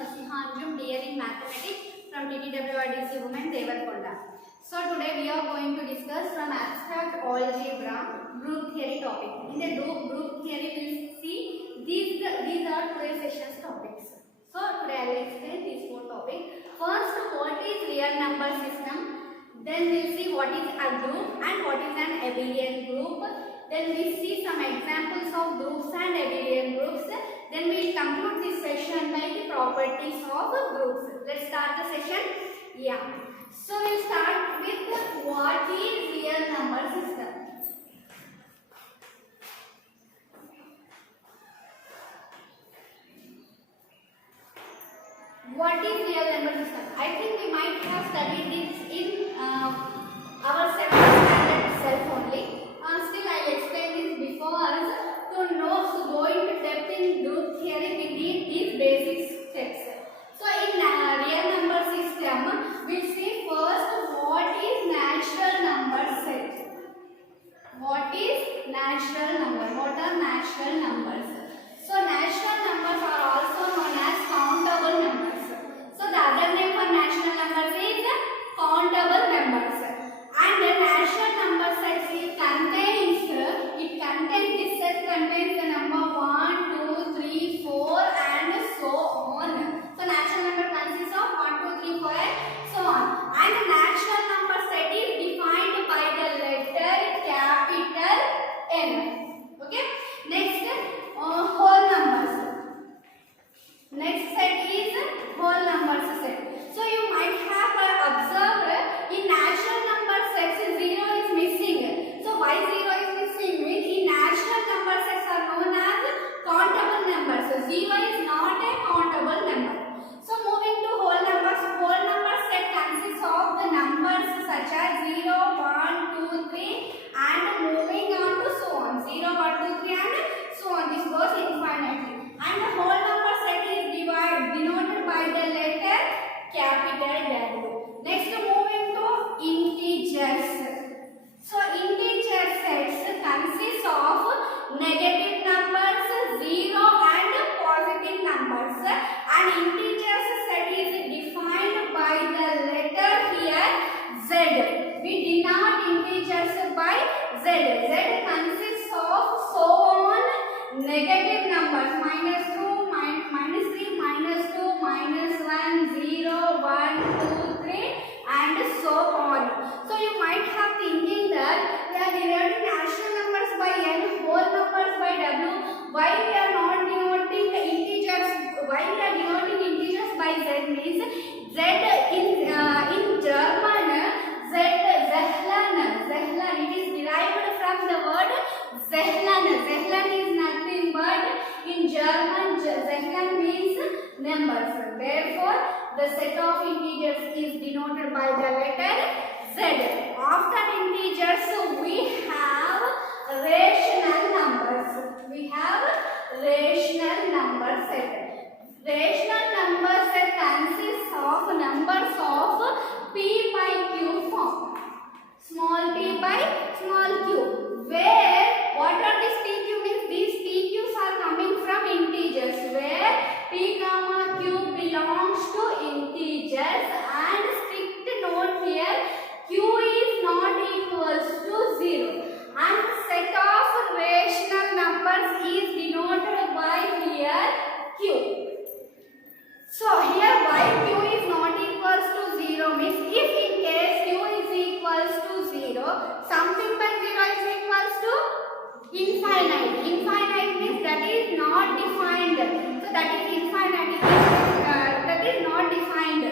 Nasihanjum dear in mathematics from TTWRDC Women Devarkonda. So today we are going to discuss from abstract algebra group theory topic. In the group theory we will see these are today's sessions topics. So today I will explain these four topics. First, what is real number system? Then we will see what is a group and what is an abelian group. Then we see some examples of groups and abelian groups. Then we will conclude this session by the properties of groups. Let's start the session. Yeah. So we will start with what is real number system. What is real number system? I think we might have studied this in our 7th standard itself only. Still I will explain this because to know, to go into depth in group theory we need these basic steps. So in real number system we will see first what is natural number set. What is natural number? What are natural numbers? So natural numbers are also known as countable numbers. So the other name for natural numbers is countable numbers. And the natural number set this set contains the number 1, 2, 3, 4 and so on. So natural number consists of 1, 2, 3, 4 and so on. And the natural number set is defined by the letter capital N. Okay. Next, whole numbers. Next set is whole numbers set. So you might have observed in natural number sets 0 is missing. So why 0 is missing? In natural number sets are known as countable numbers. So 0 is not a countable number. So moving to whole numbers. Whole number set consists of the numbers such as 0, 1, 2, 3 and moving on to so on. 0, 1, 2, 3 and so on. This goes infinitely. And the whole number set is denoted by the letter capital W. Next, moving to integers. So integer sets consist of negative numbers, 0 and positive numbers. And integers set is defined by the letter here Z. We denote integers by Z. Z consists of so on negative numbers, -2, -3, -2, -1, 0, 1, 2, 3 and so on. So you might have thinking that we are denoting natural numbers by N, whole numbers by W. Why we are not denoting integers? Why we are denoting integers by Z means Z in German Zehlan. It is derived from the word Zehlan. Zehlan is nothing but in German Zehlan means numbers. Therefore, the set of integers is denoted by the letter Z. After integers, we have rational numbers. We have rational number set. Rational number set consists of numbers of p by q form. Small p by small q. Where what are these pq means? These pq's are coming from integers. Where p comma q belongs to integers, and strict note here q is not equals to 0. And set of rational numbers is denoted by here q. So here why q is not equals to 0 means if in case q is equals to 0, something by 0 is equals to infinite. Infinite means that is not defined. So that is infinite. That is not defined.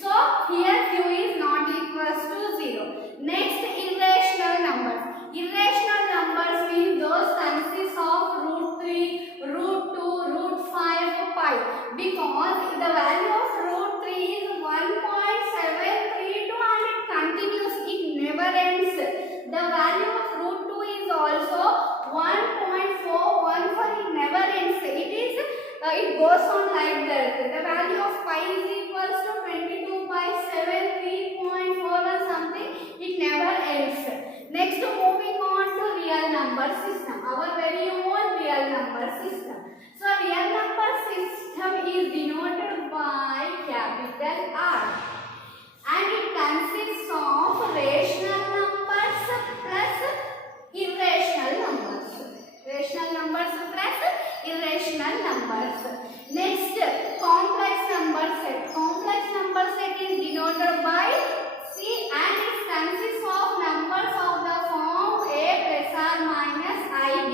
So here q is not equals to 0. Next, irrational numbers. Irrational numbers means those consist of √3, √2, √5, pi. Because the value of √3 is 1.732 and it continues. It never ends. The value of √2 is also 1.414. It never ends. It goes on like that. The value of pi is equals to 22 by 7, 3.4 or something. It never ends. Next, moving on to real number system. Our very own real number system. So real number system is denoted by consists of rational numbers plus irrational numbers. Rational numbers plus irrational numbers. Next, complex number set. Complex number set is denoted by C and it consists of numbers of the form a plus or minus ib,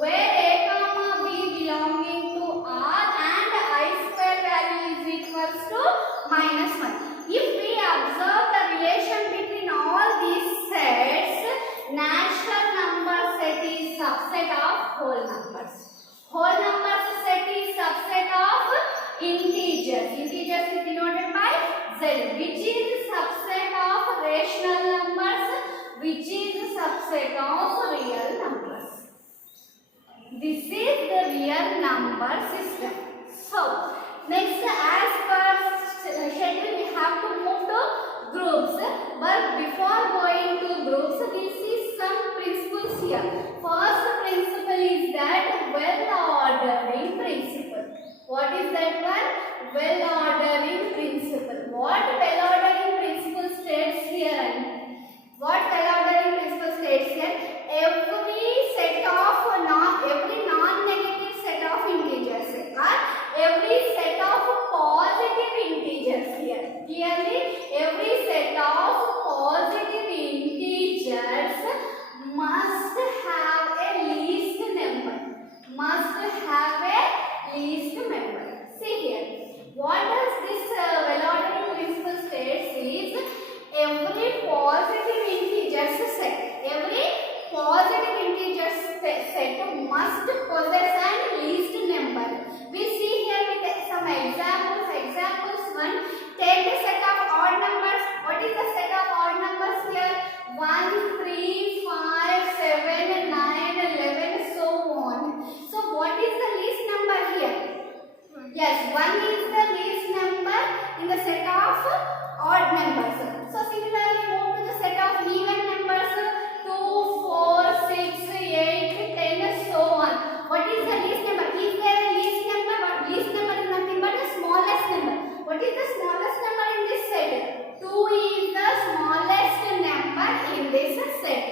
where a comma b belonging to r and I square value is equals to minus 1. If we observe the relation between all these sets, natural number set is subset of whole numbers. Whole numbers set is subset of integers. Integers is denoted by z, which is subset of rational numbers, which is subset of real numbers. This is the real number system. So, next, as per schedule, we have to move to groups. But before going to groups, we see some principles here. First principle is that well-ordering principle. What is that one? Well-ordering principle. What well-ordering principle states here? What well-ordering principle states here? Every non-negative set of integers or every set of positive integers here. Clearly, every set of positive integers must have a least number. Must have a least number. See here. What does this well-ordering principle states is every positive integers set. Every positive integers set must possess an least number. We see here with some examples. Examples 1. Take the set of odd numbers. What is the set of odd numbers here? 1, 3, 5, 7, 9, 11, so on. So what is the least number here? Yes, 1 is the least number in the set of odd numbers. So similarly, move to the set of even numbers. 2, 4, 6, 8, 10, so on. What is the least number? Is there a least number? But least number is nothing but the smallest number. What is the smallest number in this set? 2 is the smallest number in this set.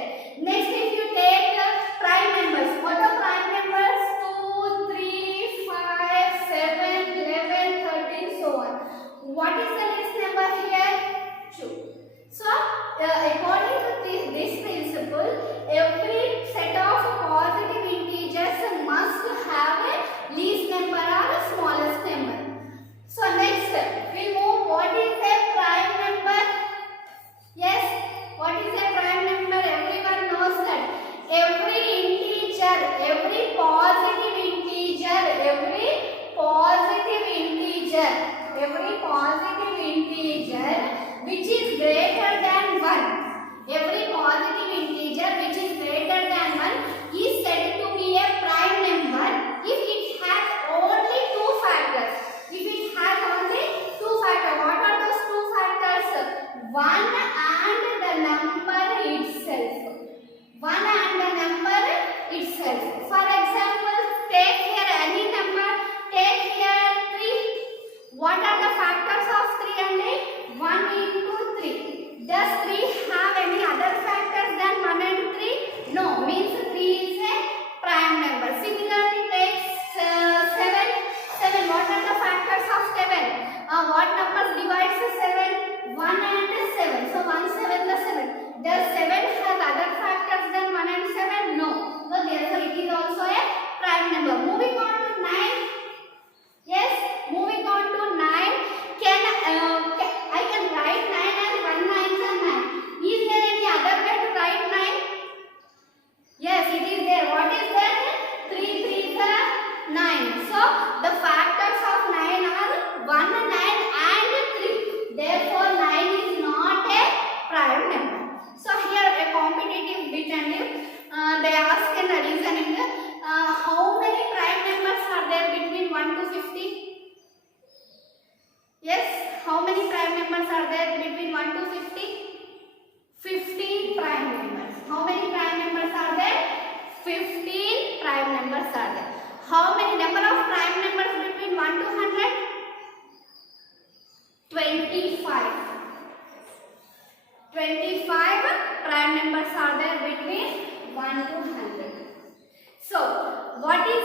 Next, if you take prime numbers, what are prime numbers? 2, 3, 5, 7, 11, 13, so on. What is the least number here? 2. So, according to this principle, every set of positive integers must have a least number or a smallest number. So, next we move. What is a prime number? Yes, what is a prime number? Everyone knows that. Every integer, every positive integer, which is greater than 1. Every positive integer which is greater than 1 is said to be a prime number if it has only 2 factors. If it has only 2 factors, what are those 2 factors? 1 and the number itself. 1 and the number itself. For example, take here any number. Take here 3. What are the factors of 3 and 8? 1 into 3. Does 3 have any other factors than 1 and 3? No, means 3 is a prime number. Similarly, take 7. 7. What are the factors of 7? What numbers divides 7? 1 and 7. So 1 7 the 7. Does 7 have other factors than 1 and 7? No. So therefore it is also a prime number. Moving on to 9. Yes, moving on to 9. I can write 9 as 1 9s are 9. Is there any other way to write 9? Yes, it is there. What is that? 3 3s are 9. So the factors of 9 are 1, 9 and 3. Therefore 9 is not a prime number. So here a competitive bit and they ask in the reasoning how many prime numbers are there between 1 to 50? Yes, how many prime numbers are there between 1 to 50? 15 prime numbers. How many prime numbers are there? 15 prime numbers are there. How many number of prime numbers between 1 to 100? 25. prime numbers are there between 1 to 100. So, what is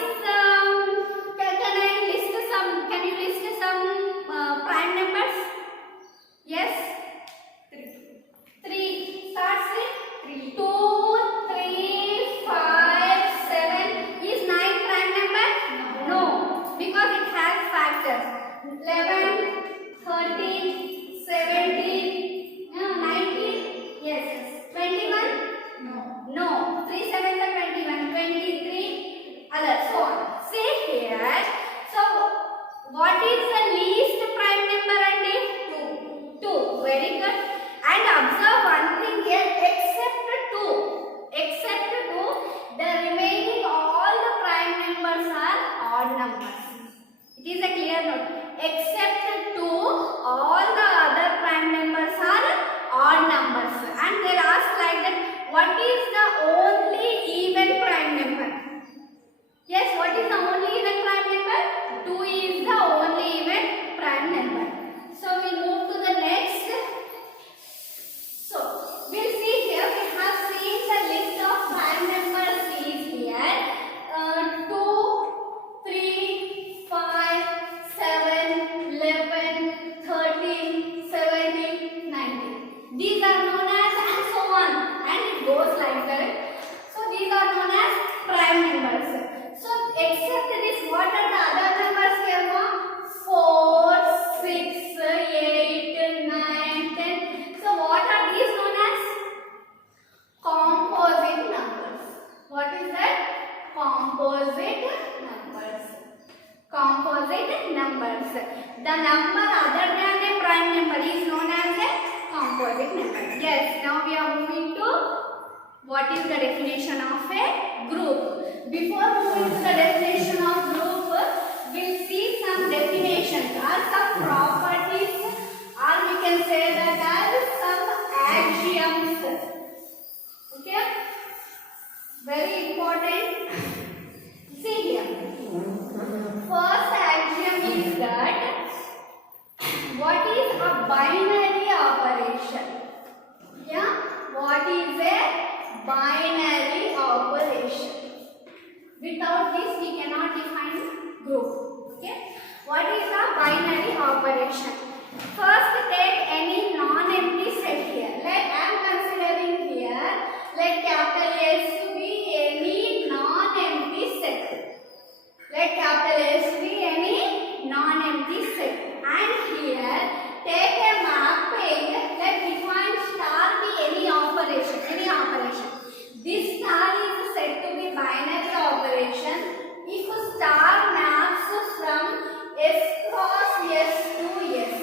can you list some prime numbers? Yes? 3. Starts with 2, 3, 5, 7. Is 9 prime number? No, because it has factors. 11, 13, 17, 19. Yes. 21? No. 3 7 are 21. 23. Others. So on. See here. So, what is the least prime number and 2? 2. Very good. And observe one thing here, except 2, the remaining all the prime numbers are odd numbers. It is a clear note. Except 2, all the other prime numbers are odd numbers. And they ask like that, what is the only even prime number? Yes, what is the only even prime number? 2 is the only even prime number. So we move to the next. So, we'll see here, we have seen the list of prime numbers is here. 2, 3, 5, 7, 11, 13, 17, 19. These are known as and so on. And it goes like that. So, these are known as prime numbers. So, except this, what are the other numbers here? 4, 6, 8, 9, 10. So, what are these known as? Composite numbers. What is that? Composite numbers. Composite numbers. The number other than a prime number is known as a composite number. Yes, now we are moving to what is the definition of a group. Before moving to the definition of group, we'll see some definitions or some properties, or we can say that as some axioms. Okay? Very important. See here. First axiom is that what is a binary operation? Yeah? What is a binary operation? Without this, we cannot define group. Okay? What is a binary operation? First, take any non-empty set here. Like I am considering here, let capital S be any non-empty set. Let capital S be any non-empty set. And here, take a mapping. Let define star be any operation. This star is said to be binary operation if star maps from S cross S to S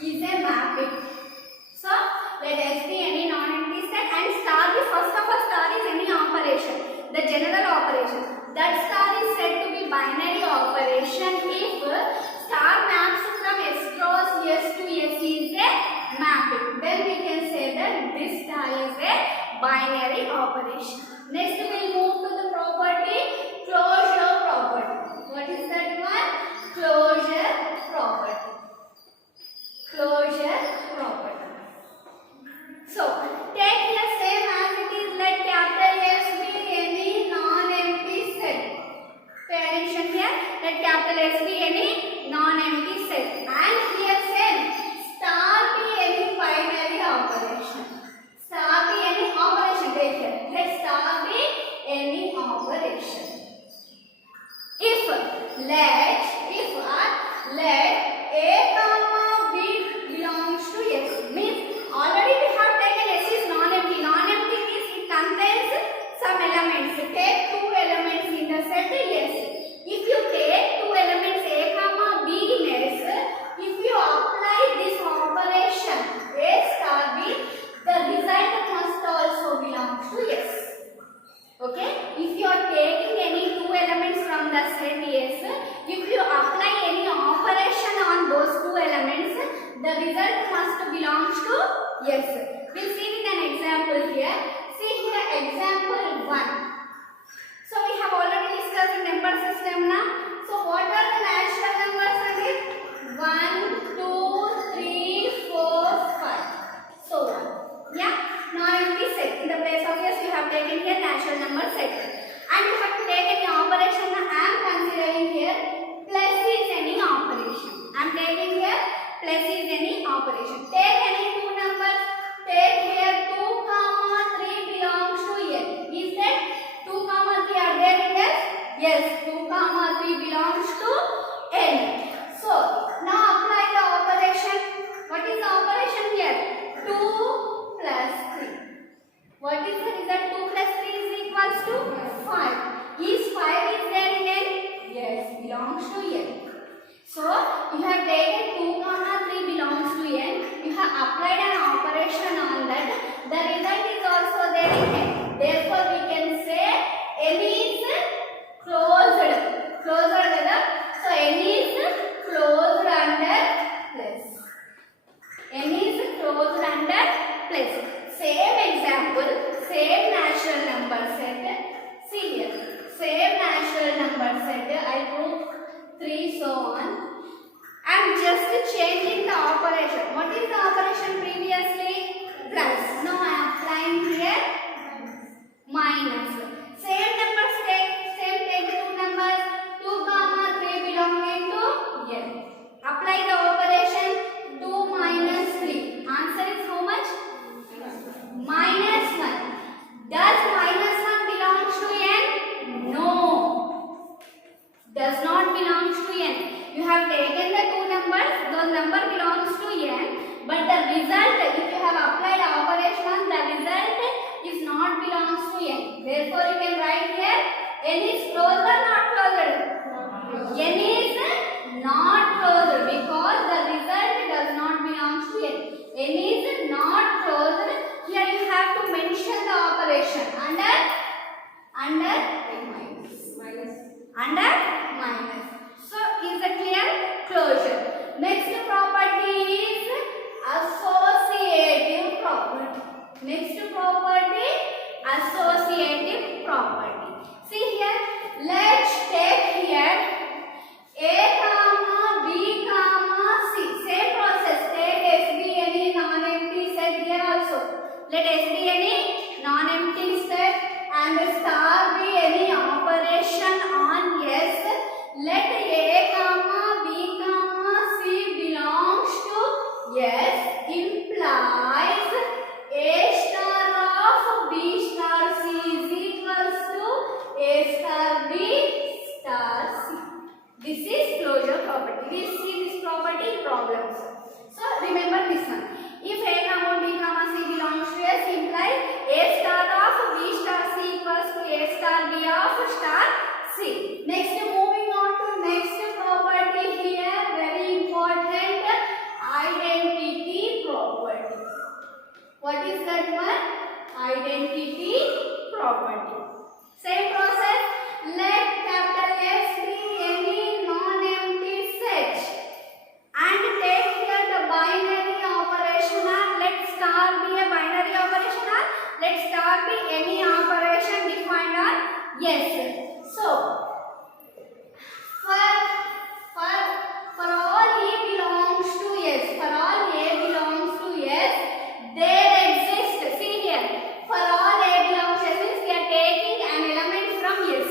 is a mapping. So, let S be any non-empty set and star is, first of all, star is any operation, the general operation. That star is said to be binary operation if star maps from S cross S to S is a mapping. Then we can say that this star is a binary operation. Next we will move to the property, closure property. What is that one? Closure property. Closure property. So, take here same as it is, let capital S be any non-empty set. Pay attention here, let capital S be any non-empty set. And here same, star be any binary operation. Star be any operation, take here. Let star be any operation. If let A comma B belongs to S, means already we have taken S is non-empty. Non-empty means it contains some elements. Take two elements in the set S. If you take two elements A comma B in S, if you apply this operation A star B, the result must also belong to S. Okay? If you are taking any two elements from the set S, if you apply any operation on those two elements, the result must belong to S. We'll see with an example here. See here example 1. So we have already discussed the number system now. So what are the natural numbers in it? 1, 2, 3, 4, 5. So on. Yeah? Non-empty set. operation. Take any two numbers. Take here 2, 3 belongs to n. Is that 2, 3 are there in S? Yes, 2, 3 belongs to n. So now apply the operation. What is the operation here? 2 plus 3. What is the result? 2 plus 3 is equals to 5. Is 5 is there in n? Yes, belongs to n. So you have taken 2, 3 belongs to n. You have applied an operation on that. The result is also there in n. Therefore, we can say n is closed. Closed together. So n is closed under plus. N is closed under plus. Same example, same natural number set. See here, same natural number set. I put 3 so on. I am just changing the operation. What is the operation previously? Plus. Now I am applying here minus. Same numbers take, take the two numbers. 2, 3 belonging to n. Apply the operation 2 minus 3. Answer is how much? Minus 1. Does minus 1 belongs to n? No. Does not belongs to n. You have taken the two numbers, those number belongs to n, but the result, if you have applied operation, the result is not belongs to n. Therefore, you can write here n is closed or not closed? N is not closed because the result does not belong to n. N is not closed. Here you have to mention the operation under minus. So is a clear closure. Next property is associative property. Next property, associative property. See here, let's take here A comma B comma C. Same process. Take S B any non-empty set here also. Let S be any non-empty set and star be any operation on S. Let A comma B comma C belongs to S implies A star of B star C is equals to A star B star C. This is closure property. We see this property in problems. So remember this one. If A comma B comma C belongs to S implies A star of B star C equals to A star B of star C. Next, moving on to next property here, very important, identity property. What is that one? Identity property. Same process. Let capital S be any non-empty set and take here the binary operational. Let star be a binary operational. Let star be any operation defined on yes. So for all E belongs to S, for all A belongs to S, there exists. See here, for all A belongs to S means we are taking an element from S.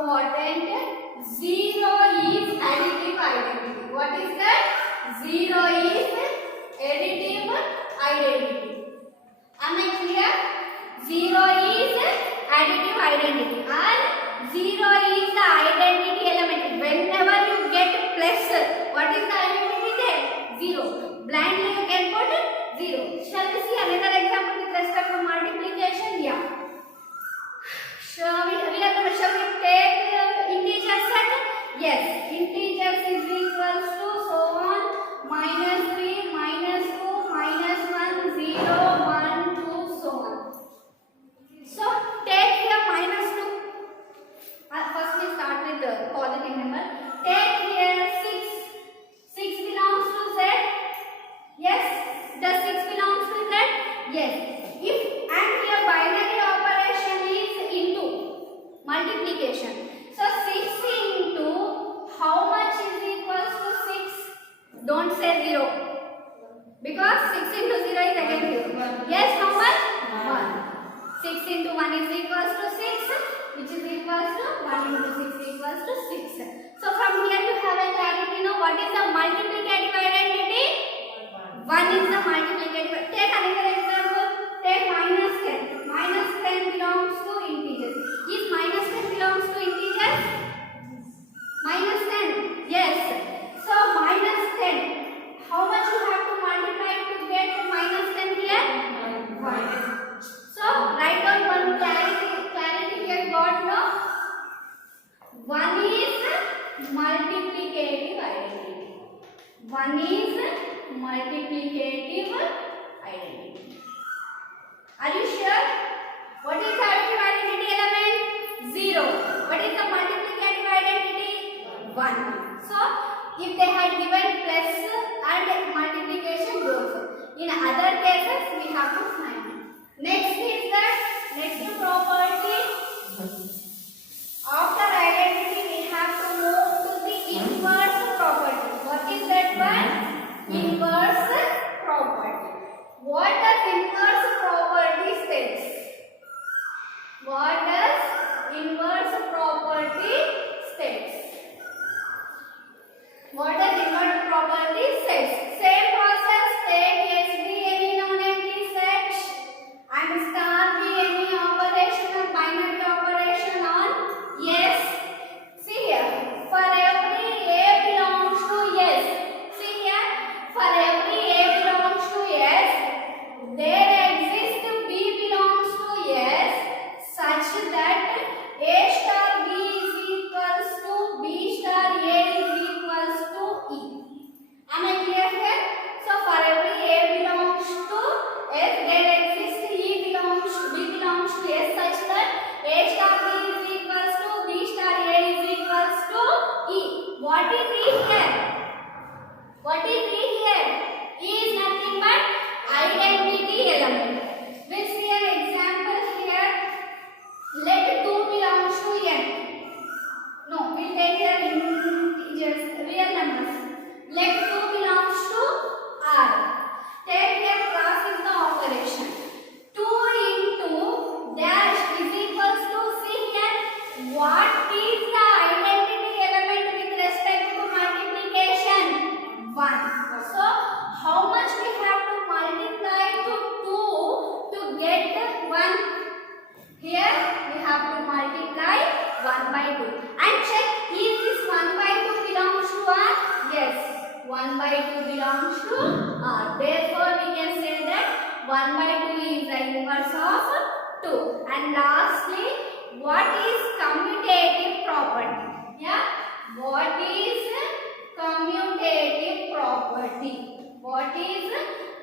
important. Zero is additive identity. What is that? Zero is additive identity. Am I clear? Zero is additive identity and zero is the identity element. Whenever you get plus, what is the identity there? Zero. Blindly you can put zero. Shall we see another example with respect to multiplication? Yeah. Shall we take integer set? Yes. Integers is equals to so on minus 3, minus 2, minus 1, 0, 1, 2, so on. So take here minus 2. First we start with the positive number. Take here 6. 6 belongs to Z. Yes. Does 6 belongs to Z? Yes. If and here binary operation is into multiplication. So 6 into how much is equals to 6? Don't say 0. Because 6 into 0 is again 0. Yes, how much? 1. 6 into 1 is equals to 6, which is equals to 1 into 6 equals to 6. So from here you have a clarity. Now what is the multiplicative identity? 1 is the multiplicative. Take another example. Take minus 10. Minus 10 belongs to integers. Is minus 10 belongs to integers? Minus 10. Yes. So minus 10. How much you have to multiply to get minus 10 here? 1. So write down one clarity here got no? 1 is multiplicative identity. 1 is multiplicative identity. Are you sure? What is the additive identity element? 0. What is the multiplicative identity? 1. So if they had given plus and multiplication goes. In other cases we have to find. Next is that next property. After identity we have to move to the inverse property. What is that one? Inverse property. What does inverse property states? What does inverse property states? What does inverse property states? Same process. Take SB any non-empty set and star B any operation or binary operation on yes. See here, for every A belongs to yes. See here, for every A belongs to yes, there exists B belongs to yes, such that A star B is equals to B star A is equals to E. Am I clear here? So for every A belongs to S, there exists B belongs to S such that A star B is equals to B star A is equals to E. What is E here? What is E here? E is nothing but identity element. We'll see an example here. Let 2 belongs to N. No, we'll take here integers, real numbers. Let 2 belongs to R. Take here cross is the operation. 2 into dash is equals to, see here, what is the identity element with respect to multiplication? 1. So, how much we have to multiply to 2 to get 1? Here, we have to multiply 1 by 2. And check, is this 1 by 2 belongs to R? Yes, 1 by 2 belongs to R. Therefore, we can say that 1 by 2 is the inverse of 2. And lastly, what is commutative property? Yeah, what is commutative property? What is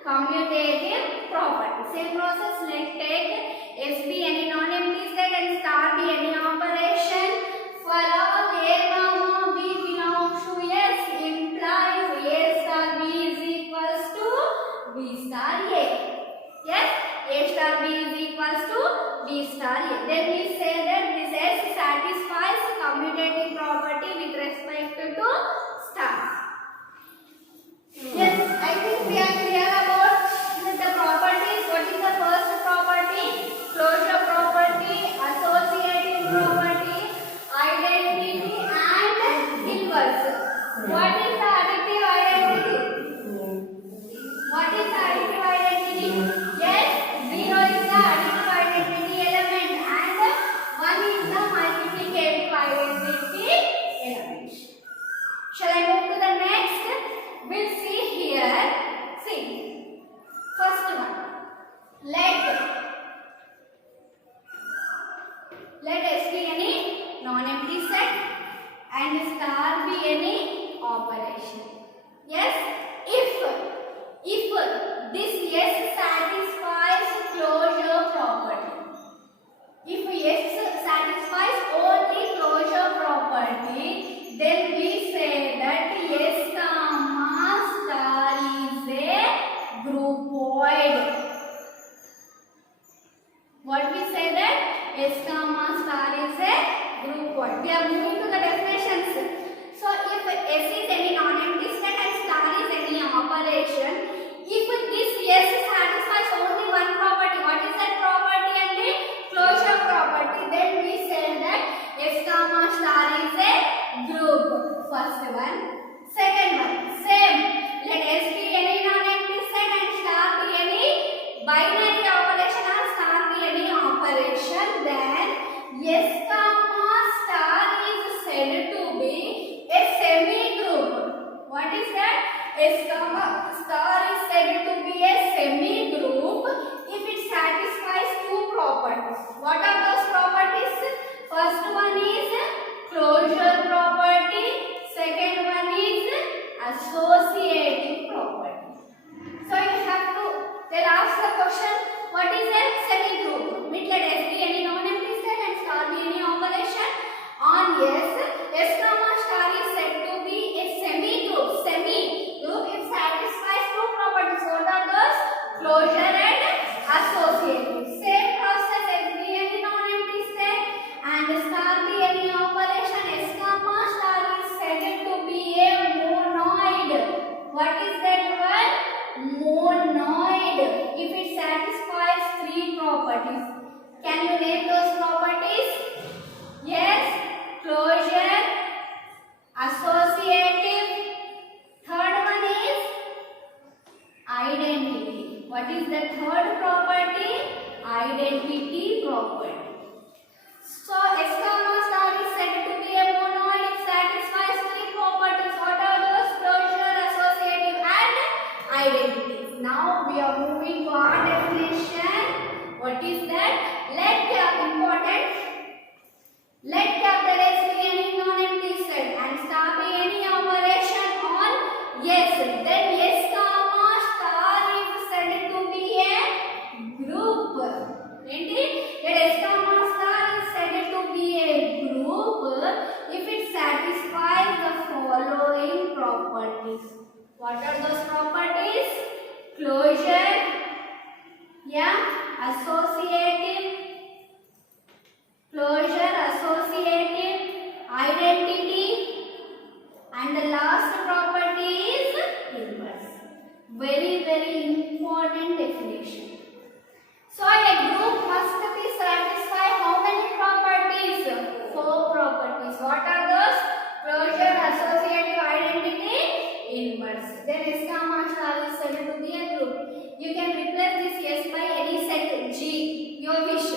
commutative property? Same process. Let's take SB any non-empty set and star B any operation. For all A comma B belongs to S implies A star B is equals to B star A. Yes, A star B is equals to B star A. Then we say that this S satisfies commutative property with respect to star. Yes, I think we are clear about the properties. What is the first property? Closure property, associative property, identity We are moving to the definitions. So if S is any non-empty set and star is any operation, if this S satisfies only one property, what is that property? And the closure property. Then we say that S comma star is a group. First one. Second one, same. Let S be any non-empty set and star be any binary operation or star be any operation. Then S comma star is said to be a semi-group. What is that? S comma star is said to be a semi-group if it satisfies two properties. What are those properties? First one is closure property. Second one is associative property. So you have to ask the question, what is a semi-group? Let S be any non-empty set and star be any operation. On S comma star is said to be a semi-group. Semi-group, it satisfies two properties. What are those? Closure and associative. Same process, S be any non-empty set and star be any operation. S comma star is said to be a monoid. What is that word? Monoid. If it satisfies three properties. Can you name those properties? Yes. Closure, associative. Third one is identity. What is the third property? Identity property. So S comma star is said to be a monoid. It satisfies three properties. What are those? Closure, associative and identity. Now we are moving to our definition. What is that? Let capital S be any non-empty set and star be any operation on S. Then S comma star is said to be a group. Let S comma star is said to be a group if it satisfies the following properties. What are those properties? Closure, associative, closure, associative, identity, and the last property is inverse. Very, very important definition. So a group must be satisfy how many properties? 4 properties. What are those? Closure, associative, identity, inverse. Then S comma star is said to be a group. You can replace this S by any set G, your wish.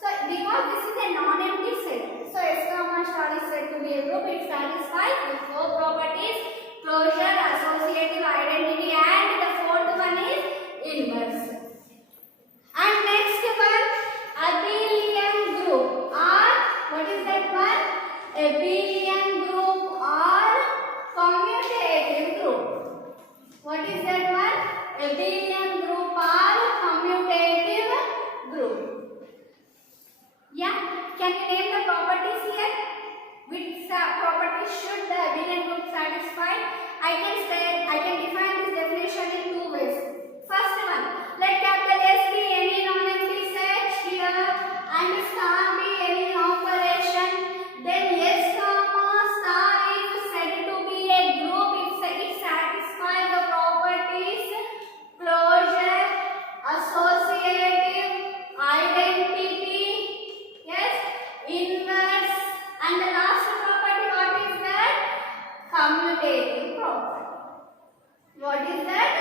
So because this is a non-empty set, so S comma star is said to be a group. It satisfies the 4 properties: closure, associative, identity, and the fourth one is inverse. And next one, abelian group or what is that one? Abelian group or commutative group. What is that one? Abelian group or commutative group. Yeah, can you name the properties here? Which properties should the abelian group satisfy? I can define this definition in 2 ways. First one, let capital S be any non-empty set here and star be any operation. Then S comma star is said to be a group if it satisfies the properties closure, associative, identity, inverse, and the last property, what is that? Commutative property. What is that?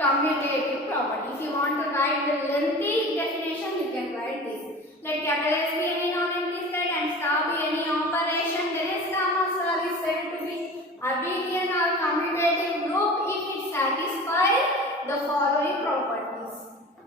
Commutative property. If you want to write the lengthy definition, you can write this. Let capital S be any non-empty set and star be any operation. Then S comma star is said to be abelian or commutative group if it satisfies the following properties: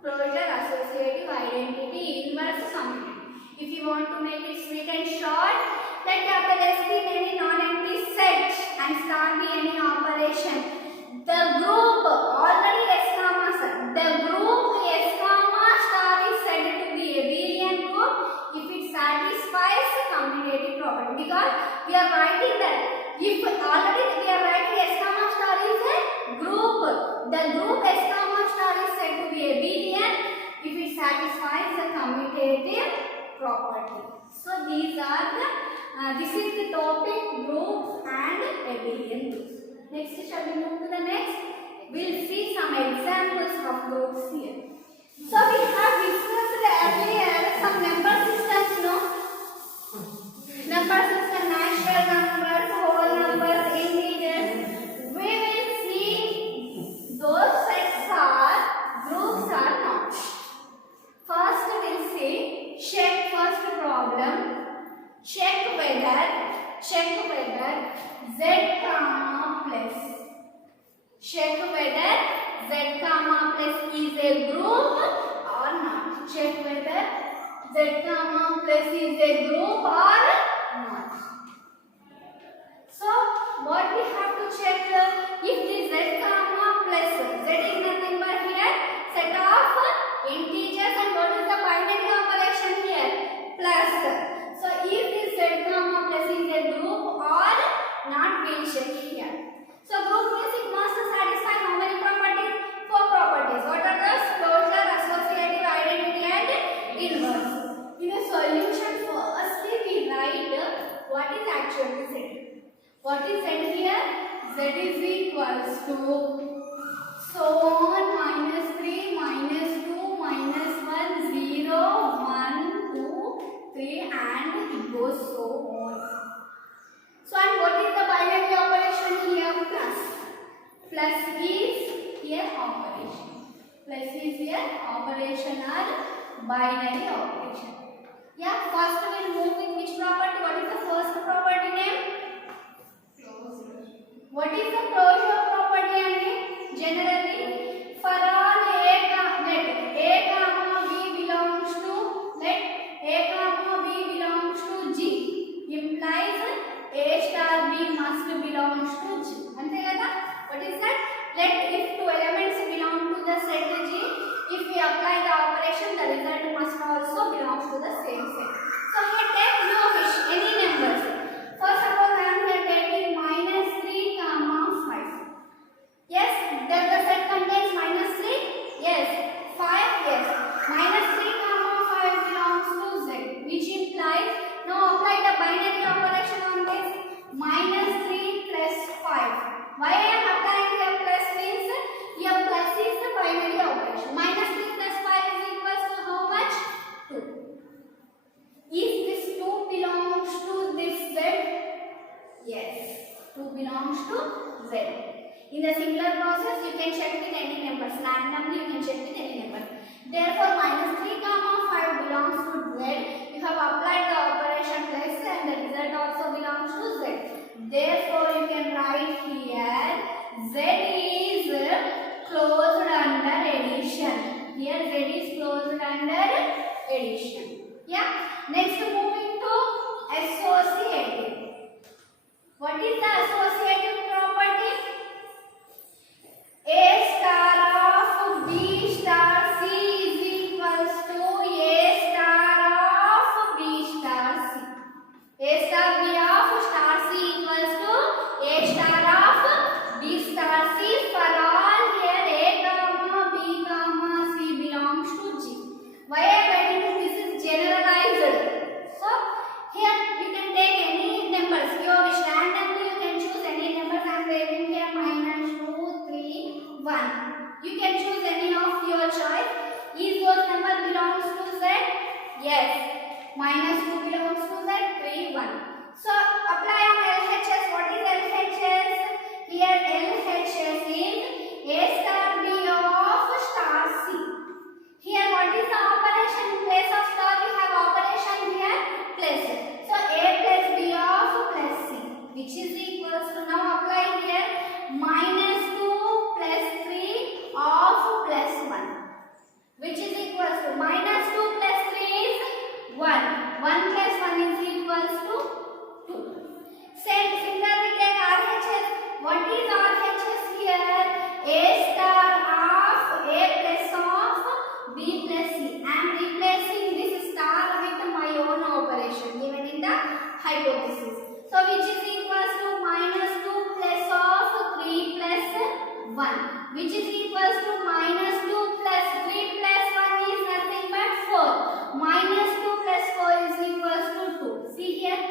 closure, associative, identity, inverse, commutative. If you want to make it sweet and short, let capital S be any non-empty set and star be any operation. The group, already S comma star, the group S comma star is said to be abelian group if it satisfies the commutative property. Because we are writing that if already we are writing S comma star is a group, the group S comma star is said to be abelian if it satisfies the commutative property. So these are the This is the topic groups and abelian groups. Next, shall we move to the next? We'll see some examples of groups here. So we have discussed earlier some number systems, no? Number system, natural numbers, whole numbers, integers. We will see those sets are groups or not. First we'll see, check first problem. Check whether z comma plus. Check whether z comma plus is a group or not. Check whether z comma plus is a group or not. So what we have to check, if the z comma plus, z is nothing but here set of integers, and what is the binary operation here? Plus. So if this z comma plus is a group or not, we'll check here. So group means it must satisfy how many properties? 4 properties. What are those? Closure, associative, identity and inverse. In a solution, firstly we write what is actually z. What is z here? Z is equals to so on minus 3 minus 2 minus 1 0 1 2 3 and it goes so on. So and what is the binary operation here? Plus. Plus is here operation. Plus is here operation or binary operation. Yeah, first we will move with which property? What is the first property name? Closure. What is the closure property name? Generally, for all let a comma b belongs to, let a comma b belongs to G implies a star b must belongs to G. Ante kada? What is that? Let if two elements belong to the set G, if we apply the operation, the result must also belong to the same set. So here take no wish, any numbers. First of all, I am here taking minus 3 comma 5. Yes, does the set contains minus 3? Yes. 5? Yes. Minus 3 comma 5 belongs to Z, which implies, now apply the binary operation on this. Minus 3 plus 5. Why I am applying the plus means here plus is the binary operation. Minus 3 plus 5 is equals to how much? 2. Is this 2 belongs to this Z? Yes. 2 belongs to Z. In the similar process, you can check with any numbers. Randomly, you can check with any number. Therefore, minus 3 comma 5 belongs to Z. You have applied the operation plus and the result also belongs to Z. Therefore, you can write here Z is closed under addition. Here Z is closed under addition. Yeah. Next, moving to associative. What is the associative property? A star of B star C is equals to A star of B star C. A star B of star C equals to A star of B star C for all here A comma B comma C belongs to G. Why I am writing this is generalized. So here you can take any numbers. You wish randomly you can choose any numbers. I am writing here minus 2, 3, 1. You can choose any of your choice. Is those number belongs to Z? Yes. Minus 2 belongs to Z. 3, 1. So apply on LHS. What is LHS? Here LHS is A star B of star C. Here what is the operation? In place of star we have operation here plus. So A plus B of plus C, which is equals to, now apply here minus 2 plus 3 of plus 1, which is equals to minus 2 plus 3 is 1. 1 plus 1 is equals to 2. Similarly take RHS. What is RHS here? A star of A plus of B plus C. I am replacing this star with my own operation given in the hypothesis. So which is equals to minus 2 plus of 3 plus 1, which is equals to minus 2 plus 3 plus 1 is nothing but 4. Minus 2 plus 4 is equals to 2. See here,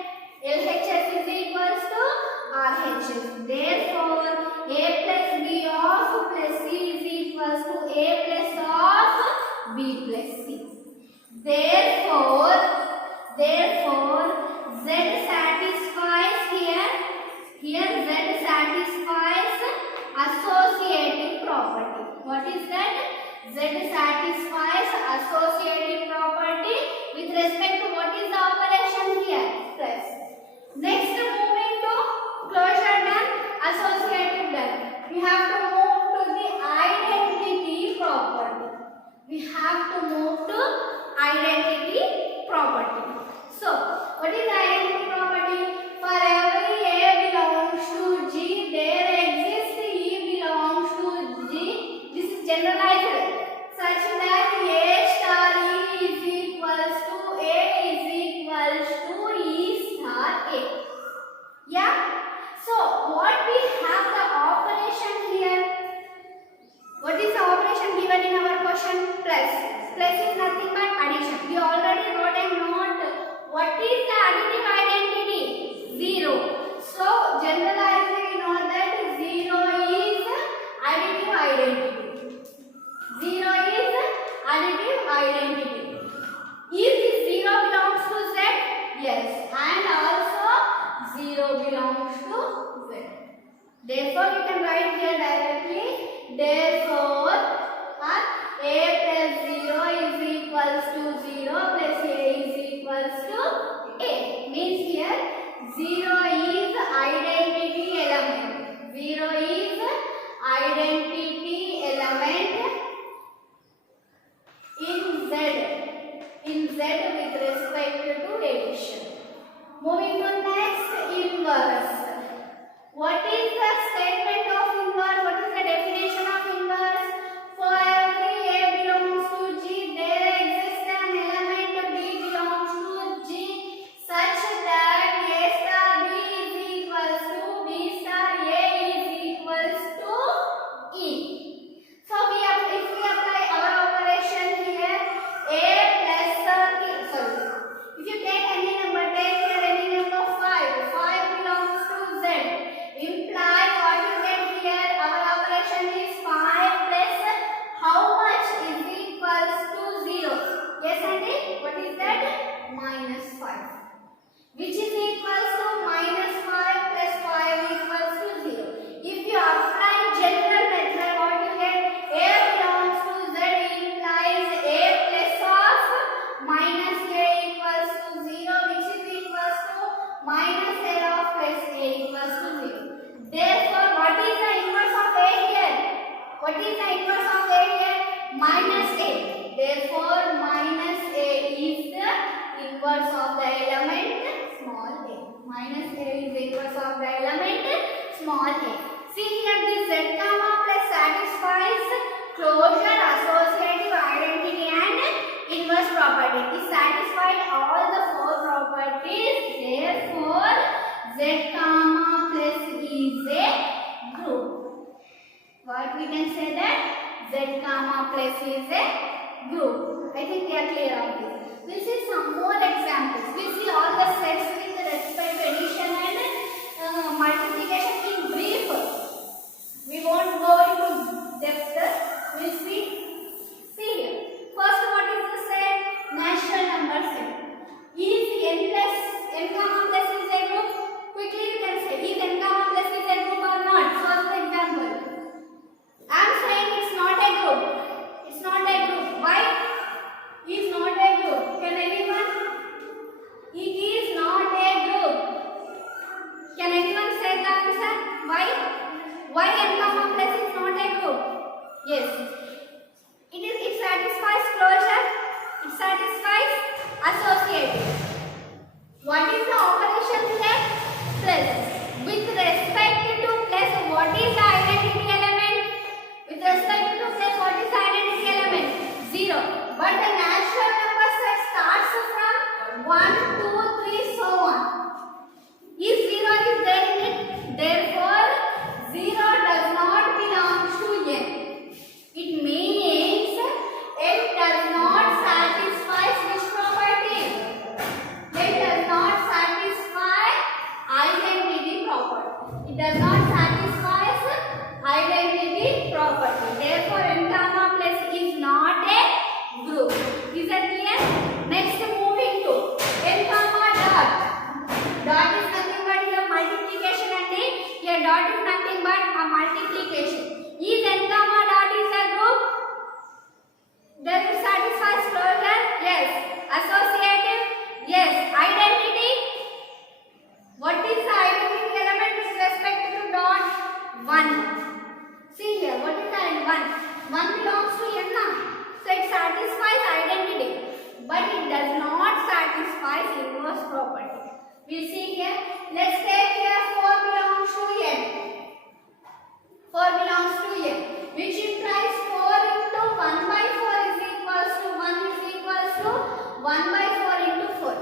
B plus C. Therefore, Z satisfies here. Here Z satisfies associative property. What is that? Z satisfies associative property with respect to what is the operation here? Plus. Next, moving to closure done, associative done. We have to move to the identity property. We have to move to identity property. So, what is the identity property? For every A belongs to G, there exists E belongs to G. This is generalized such that A star E is equals to A is equals to E star A. Yeah? So, what we have the operation here? What is the operation given in our question? Plus. Plus is nothing but addition. We already wrote a note. What is the additive identity? 0. So, generalized we know that 0 is additive identity. 0 is additive identity. Is this 0 belongs to Z? Yes. And also 0 belongs to Z. Therefore, you can write here directly. Therefore, A plus 0 is equals to 0 plus A is equals to A. Means here 0 is identity element. 0 is identity element in Z with respect to addition. Moving to next, inverse. What is the statement of inverse? What is the definition of inverse? For every A belongs to G, there exists an element B belongs to G such that A star B is equals to B star A is equals to E. So if we apply our operation here, A plus if you take any number, take here any number 5. 5 belongs to Z. Imply what you get here, our operation is 5 plus how much is equals to 0. Yes and it? What is that? Minus 5. Which is equals to minus 5 plus 5 equals to 0. If you apply general method, what you get? A belongs to Z implies A plus of minus A equals to 0, which is equals to minus A of plus A equals to 0. Therefore, what is the inverse of A here? What is the inverse of A here? Minus A. Therefore, minus A is the inverse of the element small a. Minus A is the inverse of the element small a. See here, this Z comma plus satisfies closure, associative, identity and inverse property. It satisfied all the 4 properties. Therefore, Z comma plus is a group. What we can say that? Z comma plus is a group. I think we are clear on this. We see some more examples. We see all the sets with respect to addition and multiplication in brief. We won't go into depth. We see here. First, what is the set? Natural number set. Is n comma plus is a group? Quickly you can say, is n comma plus is a group or not? First example. I am saying it's not a group. It's not a group. Why? Is not a group. Can anyone? It is not a group. Can anyone say the answer? Why? Why n comma plus is not a group? Yes. It satisfies closure. It satisfies associative. What is the operation here? Plus. With respect to plus, what is the identity element? With respect to plus, what is the identity element? 0. But the natural number set starts from 1, 2, 3, so on. If 0 is there in it, therefore 0 does not belong to n. It means n does not satisfy which property? N does not satisfy identity property. It does not satisfy identity property. Therefore, n comma plus is not a group. We'll see here. Let's take here 4 belongs to n. 4 belongs to n, which implies 4 into 1 by 4 is equals to 1 is equals to 1 by 4 into 4.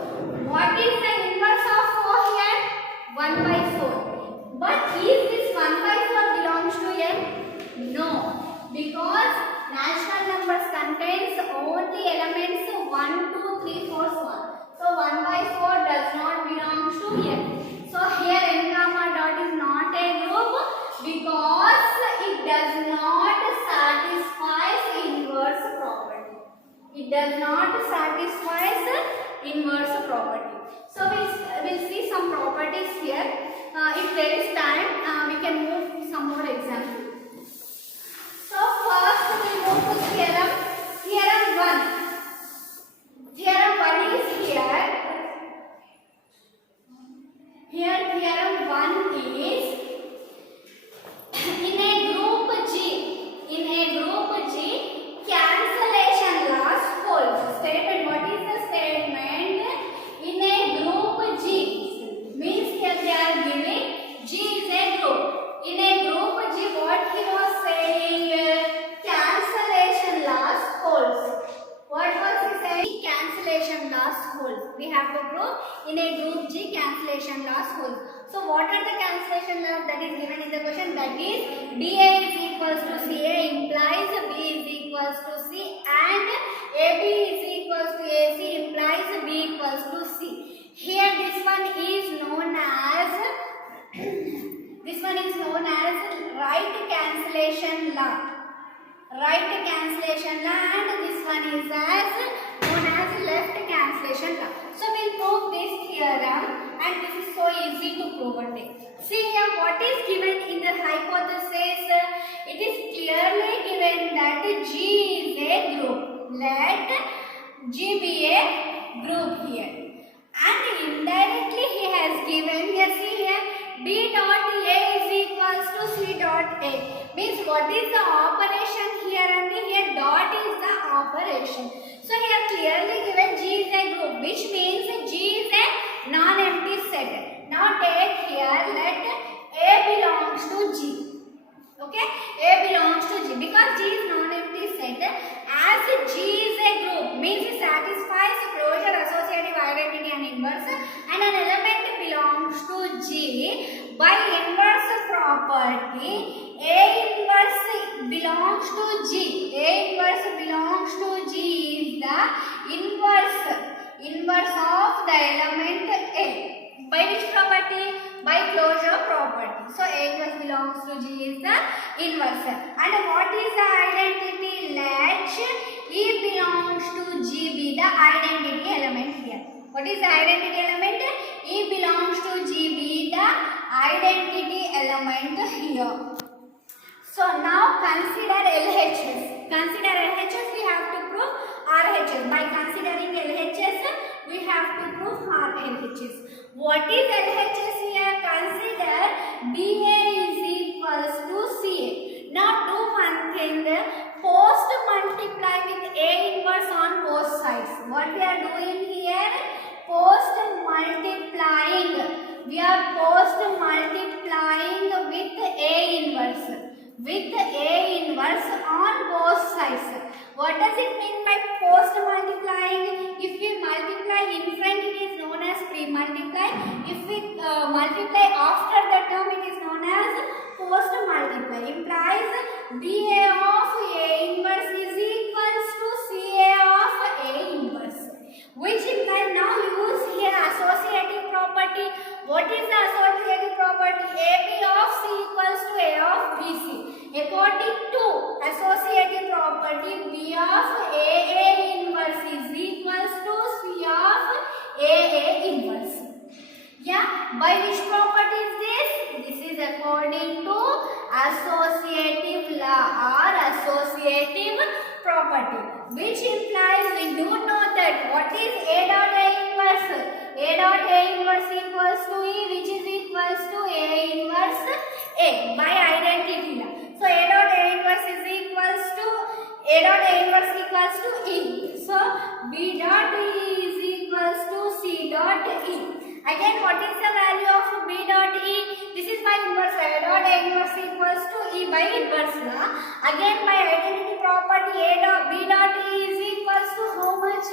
What is the inverse of 4 here? 1 by 4. But is this 1 by 4 belongs to n? No, because natural numbers contains only elements 1, 2, 3, 4, so on. So 1 by 4 does not belong to n. So here n comma dot is not a group because it does not satisfy inverse property. It does not satisfy inverse property. So we'll see some properties here. If there is time, we can move some more examples. So first we move to theorem 1. Theorem 1 is here. Here theorem 1 is in a group G, cancellation laws holds. Statement. What is the statement? In a group G means here they are giving G is a group. In a group G, what he was saying? Cancellation laws holds. What was he saying? Cancellation laws holds. We have to prove in a group G cancellation laws holds. So what are the cancellation laws that is given in the question? That is DA is equals to CA implies B is equals to C and AB is equals to AC implies B equals to C. Here this one is known as right cancellation law. Right cancellation law, and this one is as known as left cancellation law. So we'll prove this theorem, and this is so easy to prove it. See here what is given in the hypothesis. It is clearly given that G is a group. Let G be a group here. And indirectly he has given here, see here, D dot A is equals to C dot A. Means what is the operation here, and here dot is the operation. So here clearly given G is a group, which means G is a non-empty set. Now take here, let A belongs to G. Okay, A belongs to G because G is non-empty set. As G is a group means it satisfies closure, associative, identity and inverse, and an element belongs to G by inverse property. A inverse belongs to G. A inverse belongs to G is the inverse of the element A. By which property? By closure property. So A inverse belongs to G is the inverse. And what is the identity? Let E belongs to G be the identity element here. What is the identity element? E belongs to G be the identity element here. So now consider LHS. Consider LHS, we have to prove RHS. By considering LHS, we have to prove RLHS. What is LHS here? Consider DA is equals to CA. Now do one thing, post multiply with A inverse on both sides. What we are doing here? Post multiplying. We are post multiplying with A inverse. With A inverse on both sides. What does it mean by post multiplying? If we multiply in front, it is known as pre-multiply. If we multiply after the term, it is known as post multiply. Implies DA of A inverse is equals to CA of A inverse. Which implies, now use here associative property. What is the associative property? AB of C equals to A of BC. According to associative property, B of AA inverse is equals to C of AA inverse. Yeah, by which property is this? This is according to associative law or associative property, which implies we do know that what is A dot A inverse? A dot A inverse equals to E, which is equals to A inverse A by identity law. So A dot A inverse is equals to A dot A inverse equals to E. So B dot E is equals to C dot E. Again, what is the value of B dot E? This is by inverse. A dot A inverse equals to E by inverse law. Again, by identity property, B dot E is equals to how much?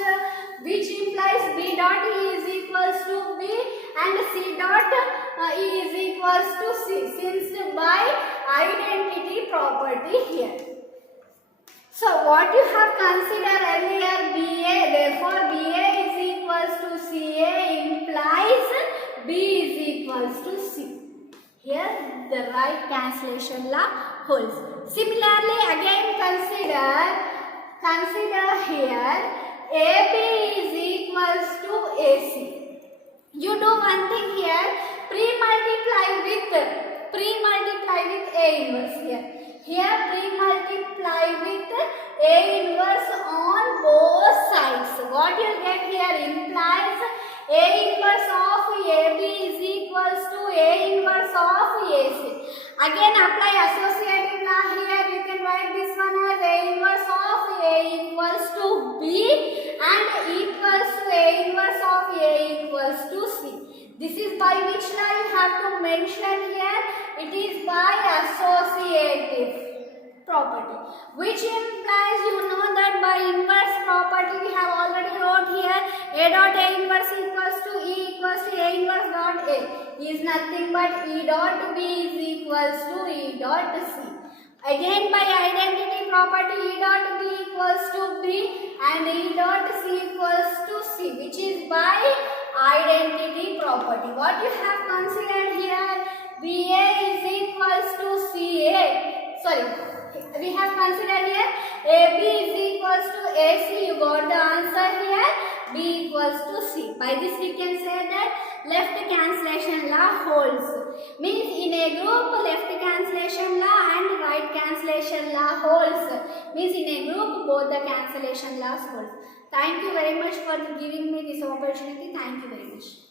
Which implies B dot E is equals to B and C dot E is equals to C, since by identity property here. So what you have considered earlier, BA, therefore BA is equals to CA implies B is equals to C. Here the right cancellation law holds. Similarly, again consider here AB is equals to AC. You do one thing here, pre-multiply with A inverse here. Here pre-multiply with A inverse on both sides. What you get here implies A inverse of AB is equals to A inverse of AC. Again apply associative law here. You can write this one as A inverse of A equals to B and equals to A inverse of A equals to C. This is by which law you have to mention here? It is by associative property, which implies you know that by inverse property we have already wrote here A dot A inverse equals to E equals to A inverse dot A is nothing but E dot B is equals to E dot C. Again by identity property E dot B equals to B and E dot C equals to C, which is by identity property. What you have considered here, BA is equals to CA. Sorry, we have considered here AB is equals to AC. You got the answer here. B equals to C. By this we can say that left cancellation law holds. Means in a group left cancellation law and right cancellation law holds. Means in a group both the cancellation laws holds. Thank you very much for giving me this opportunity. Thank you very much.